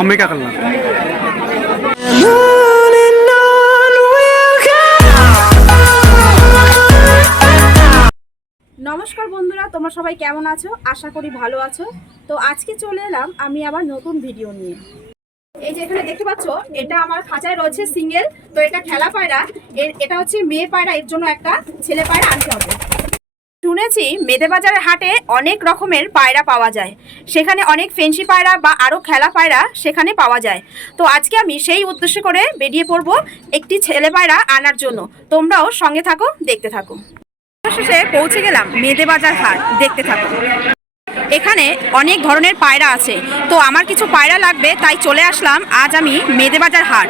অম্বিকা কালনা। নমস্কার বন্ধুরা, তোমরা সবাই কেমন আছো? আশা করি ভালো আছো। তো আজকে চলে এলাম আমি আবার নতুন ভিডিও নিয়ে। এই যে এখানে দেখতে পাচ্ছ, এটা আমার খাঁচায় রয়েছে সিঙ্গেল। তো এটা খেলা পায়রা, এটা হচ্ছে মেয়ে পায়রা, এর জন্য একটা ছেলে পায়রা আনতে হবে। শুনেছি মেদেবাজারের হাটে অনেক রকমের পায়রা পাওয়া যায়, সেখানে অনেক ফেন্সি পায়রা বা আরও খেলা পায়রা সেখানে পাওয়া যায়। তো আজকে আমি সেই উদ্দেশ্য করে বেরিয়ে পড়বো একটি ছেলে পায়রা আনার জন্য। তোমরাও সঙ্গে থাকো, দেখতে থাকো। শেষে পৌঁছে গেলাম মেদেবাজার হাট, দেখতে থাকো। এখানে অনেক ধরনের পায়রা আছে, তো আমার কিছু পায়রা লাগবে, তাই চলে আসলাম আজ আমি মেদেবাজার হাট।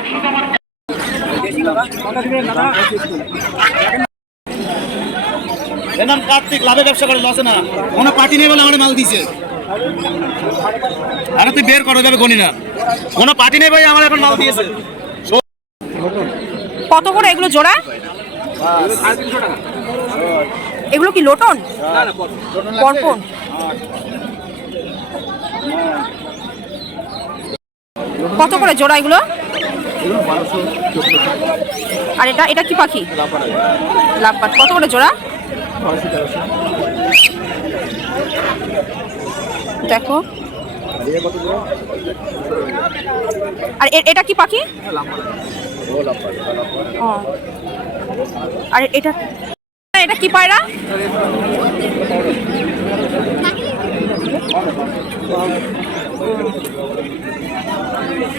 এর নাম কার্তিক, লাভে ব্যবসা করে, লসে না। কোনো পার্টি নেই বলে আমাদের মাল দিছে। আরে তুই বের করো, যাবে গনি না। কোনো পার্টি নেই ভাই, আমার এখন মাল দিয়েছে। কত করে এগুলো জোড়া? এগুলো কি লোটন? পরপন। কত করে জোড়া এগুলো? আর এটা কি পাখি? লাভবার্ড। কত করে জোড়া? দেখো। আর এটা কি পাখি? আর এটা কি পায়রা?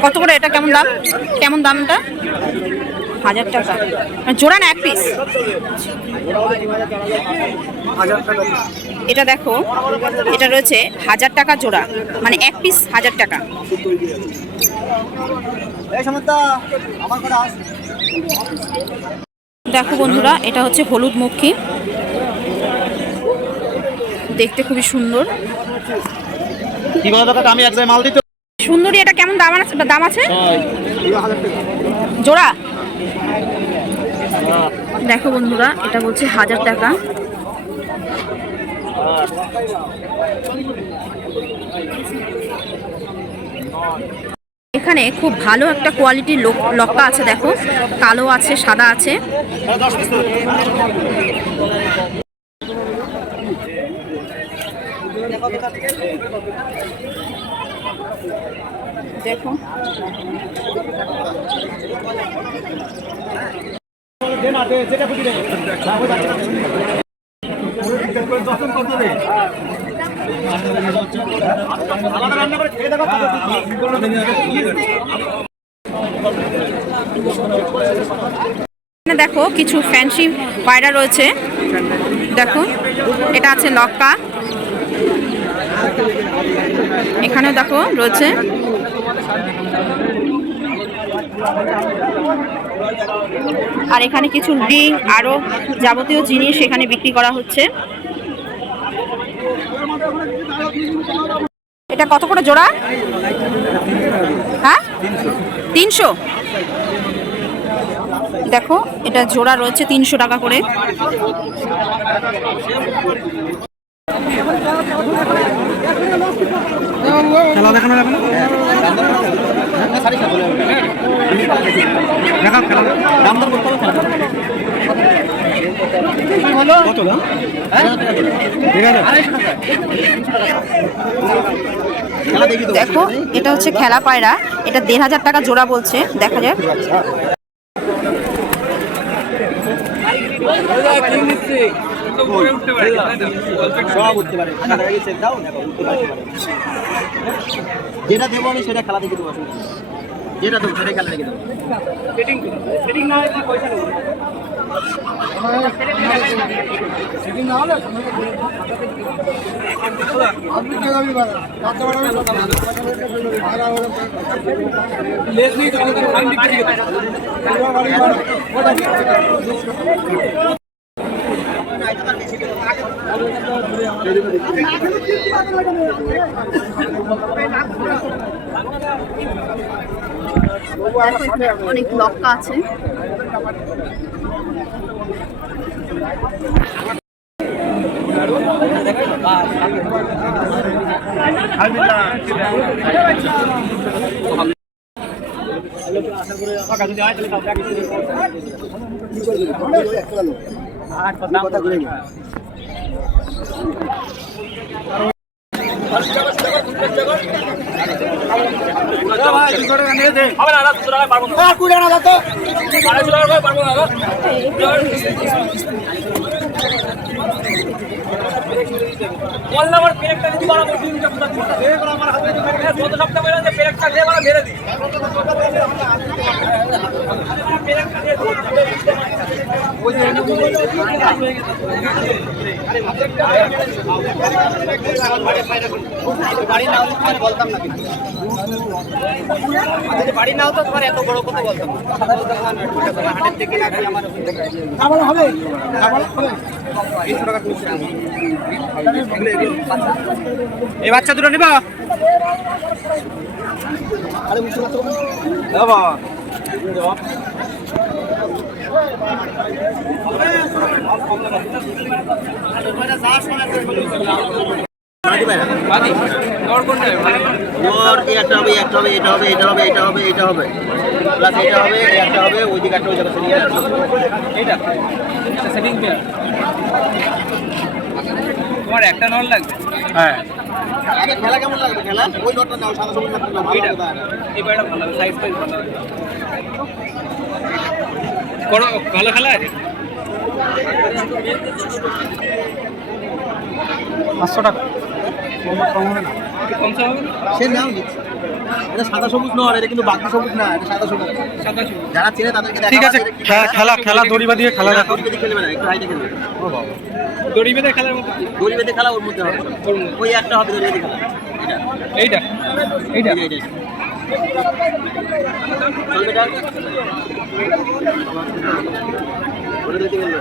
কত করে এটা? কেমন দাম? কেমন দামটা? 1000 টাকা জোড়া না এক পিস? এটা দেখো, এটা রয়েছে 1000 টাকা জোড়া, মানে এক পিস 1000 টাকা। দেখো বন্ধুরা, এটা হচ্ছে হলুদ মুখী, দেখতে খুবই সুন্দর। কি বলো দাদা, আমি এক জায়গায় মাল দিতে সুন্দরী। এটা কেমন দাম আছে জোড়া? দেখো বন্ধুরা, এটা বলছে 1000 টাকা। এখানে খুব ভালো একটা কোয়ালিটির লক্কা আছে, দেখো, কালো আছে, সাদা আছে। দেখো, দেখো কিছু ফ্যান্সি পায়রা রয়েছে। দেখো, এটা আছে লক্কা, এখানেও দেখো রয়েছে। আর এখানে কিছু রিং, আরো যাবতীয় জিনিস এখানে বিক্রি করা হচ্ছে। এটা কত করে জোড়া? হ্যাঁ, 300। দেখো, এটা জোড়া রয়েছে 300 টাকা করে। খেলা দেখানো যাবে না? দেখাও খেলা। কত দাম? দেখো, এটা হচ্ছে খেলা পায়রা, এটা 1500 টাকা জোড়া বলছে, দেখা যাক। যেটা দেবো আমি সেটা খেলা দেখে দেবো, যেটা দেবো সেটাই খেলা দেখে দেবো। অনেক লক্কা আছে। বাড়ি নাও তো তোমার এত বড় কথা বলতাম হাটের থেকে হবে এই বাচ্চা দুটো নিবা বাবা একটা হবে একটা হবে এটা হবে এটা হবে এটা হবে এটা হবে প্লাস এটা হবে একটা হবে ওই দিকে একটা ওই জায়গা এইটা সেটিং পেয়ার তোমার একটা নল লাগবে। হ্যাঁ আগে খেলা কেমন লাগবে খেলা ওই নটটা নাও সাদা সবুজ নটটা নাও ভালো এইটা লাগবে এই পায়টা ভালো লাগবে, সাইজ টাইজ ভালো লাগবে। করো ভালো খেলা আছে 500 টাকা কম হবে না। কমসে হবে না সে নাও দিচ্ছি এটা সাদা সবুজ নয় এটা কিন্তু বাকি সবুজ না এটা সাদা সবুজ সাদা শুরু যারা চেনে তাদেরকে দেখা ঠিক আছে খেলা খেলা দড়ি বাঁধিয়ে খেলা দেখো। দড়ি বেঁধে খেলবে না একটু হাইটে খেলবে ও বাবা দড়ি বেঁধে খেলার মতো দড়ি বেঁধে খেলা ওর মধ্যে হবে ওর মধ্যে। ওই একটা হবে দড়ি বেঁধে খেলা এইটা এইটা এটা চলবে এটা ওটা দিতে গেল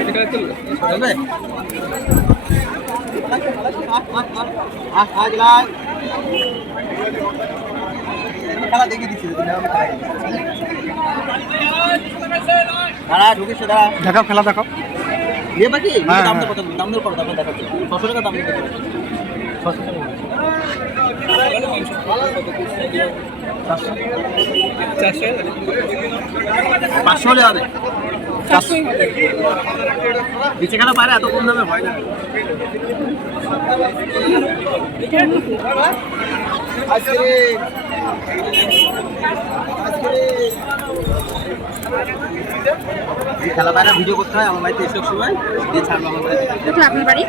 এটা খেলা চলবে চলবে আজ খেলা দেখে দিচ্ছি দাঁড়া ঢুকিস দাঁড়া দেখাও খেলা দেখাও। দিয়ে বাকি হ্যাঁ, দাম হ্যাঁ। কত দাম দর কত দাম দেখাচ্ছি 600 টাকা দাম দিতে 500 হলে হবে 400 নিচে খেলা পারে এত কম দামে হয় না খেলা পায়রা ভিডিও করতে হয় আমার বাড়িতে এসব সময় দিয়ে ছাড়বো আমার বাড়িতে কোথায় আপনার বাড়ি?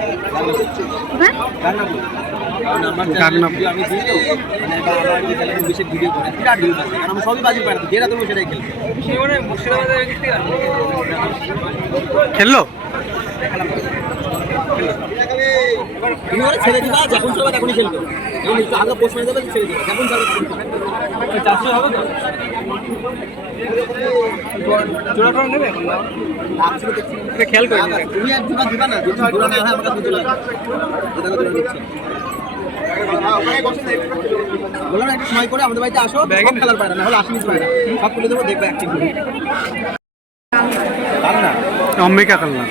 হ্যাঁ কারণ আমার গাগনাপুর। আমি দিই তো মানে বা আমার যে চ্যানেলে বেশি ভিডিও করে বিরাট ভিউজ আছে কারণ আমি সবই বাজি পারি যেটা তুমি সেটাই খেলবে সে মানে মুর্শিদাবাদের দিক থেকে আসবে। খেললো তুমি ওরা ছেড়ে দিবা যখন চলবে তখনই খেলবে এবং একটু আগে পোস্ট হয়ে যাবে ছেড়ে দিবে যখন চলবে 400 হবে তো জোড়া করে নেবে এখন দাও। আপনি দেখছি এটা খেয়াল করে নিবে। তুমি এক দুটো দিবা না যদি জোড়া না হয় আমার কাছে দুটো লাগবে এটা কত দিচ্ছে বললাম একটা সময় করে আমাদের বাড়িতে আসো সব খেলার পায়রা না হলে আসিনি পায়রা সব তুলে দেবো দেখবে অ্যাক্টিং করে না অম্বিকা খেলনা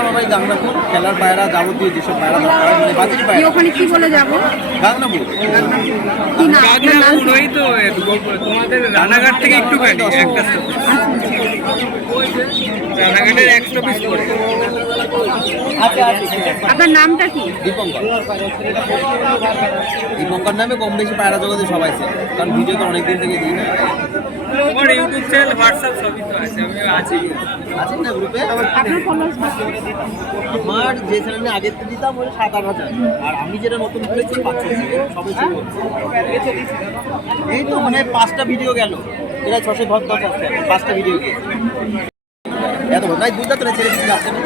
আমার বাড়ি গাংনাপুর খেলার পায়রা যাবতীয় যেসব পায়রা দরকার হয়, মানে বাজারি পায়রা ওখানে কি বলে যাবো? গাংনাপুর কি নাম? আপনার নাম? গাগনাপুর ওই তো তোমাদের রানাঘাট থেকে একটুখানি একটা stop। রানাঘাটের 1 স্টপেজ পড়ে আচ্ছা আচ্ছা আপনার নামটা কি? দীপঙ্কর দীপঙ্কর নামে কম বেশি পায়রা জগতে সবাই আছে কারণ ভিডিও তো অনেকদিন থেকে দিই না তোমার ইউটিউব চ্যানেল হোয়াটসঅ্যাপ সবই তো আছে, আমি আছি। আছেন না গ্রুপে আপনার followers কত? আমার যে চ্যানেলে আগে তো দিতাম ওই 7-8 হাজার আর আমি যেটা নতুন করেছি 500 সবাই ছিল এই তো মানে 5টা ভিডিও গেল এটা 610 আসছে 5টা ভিডিও গিয়ে এত ভাই দুইটা তো ছেড়ে দিতে যাচ্ছে না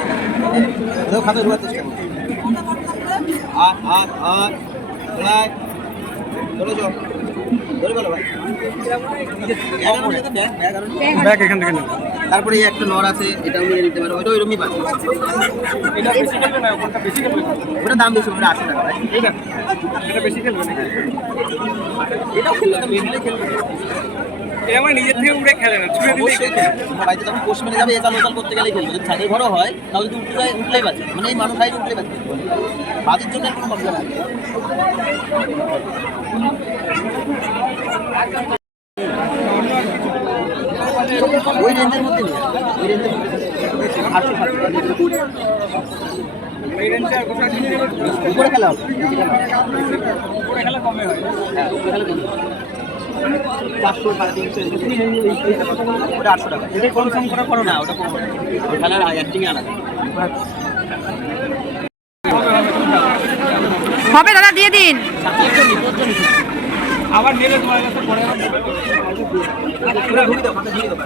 দেখো খাতা ঢোকার চেষ্টা করো ভাই চলে যাও ধরে বলো ভাই 11 মিনিটে ব্যাগ 11 ব্যাগ এখান থেকে নেবে। তারপরে এই একটা নর আছে এটাও নিয়ে নিতে পারো ওইটা ওইরকমই পাচ্ছে এটা বেশি খেলবে না, ওটা বেশি খেলবে না। ওটা দাম বেশি ওটা 80 টাকা ভাই এইটা এটা বেশি খেলবে না। এটাও খেললে তো বেশি খেলবে এরা আমার নিজের থেকে উড়ে খেলে না, ছুঁড়ে দিলেই অবশ্যই খেলে। বাড়িতে যখন পোষ মেরে যাবে একাল ওকাল করতে গেলেই খেলবে। যদি ছাদের ঘরও হয় তাহলে যদি উঠলেই বাজে, মানে এই মানুষ হাইট উঠলেই বাজে। বাজের জন্য কোনো মজা লাগে। ওই রেঞ্জের মধ্যে নেই, ওই রেঞ্জের মধ্যে 800 এই রেঞ্জে আর কোথাও কিনে নেবে? উপরে খেলা হবে, উপরে খেলা কমে হয়। হ্যাঁ উপরে খেলা কমে। 400 350 ওটা 800 টাকা। এটাই কনফার্ম করা করো না না। ওটা কম হয়। ওই খেলার অ্যাক্টিং আলাদা। হবে দাদা, দিয়ে দিন। আবার নেবে তোমার কাছে পরে আবার নেবে। পুরো ঘুরে দাও, মাথা ঘুরে দাও।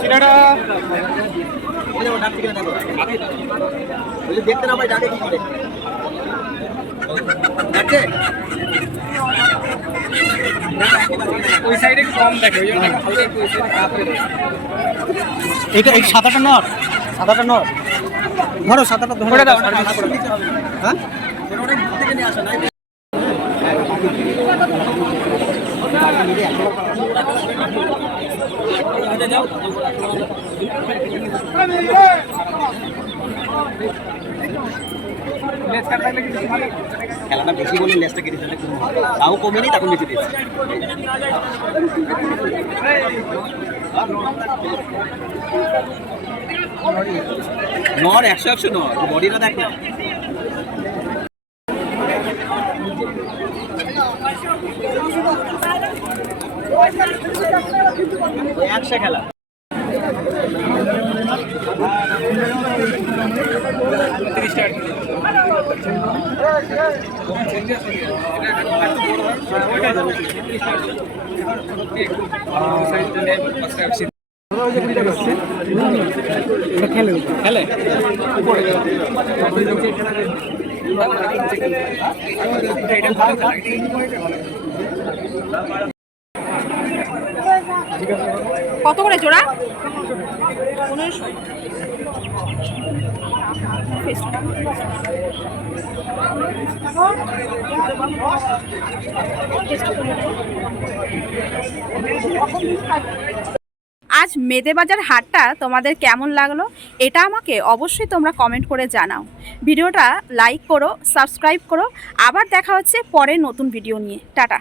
ছেলেটা ওই দেখো ডাক থেকে দেখো। ওই যে দেখতে না পাই ডাকে কি করে? ডাকে? ওই সাইডে একটু কম দেখে, ওই জন্য হালকা একটু ওই সাইডে কাপ হয়ে যায়। এটা এই সাদাটা নর, সাদাটা নর। ধরো সাদাটা ধরে করে দাও, হ্যাঁ ওটা দূর থেকে নিয়ে আসা নাই। লেজ কাটা লাগলে কিছু ভালো। খেলাটা বেশি বলে লেসটা কেটে ফেলে কোনো হবে। তাও কমেনি তখন বেশি দিয়েছে। নর 100 নর বডিটা দেখ না। একশো খেলা খেলে খেলে কত করে জোড়া? আজ মেদেবাজার হাটটা তোমাদের কেমন লাগলো এটা আমাকে অবশ্যই তোমরা কমেন্ট করে জানাও। ভিডিওটা লাইক করো, সাবস্ক্রাইব করো। আবার দেখা হচ্ছে পরে নতুন ভিডিও নিয়ে। টাটা।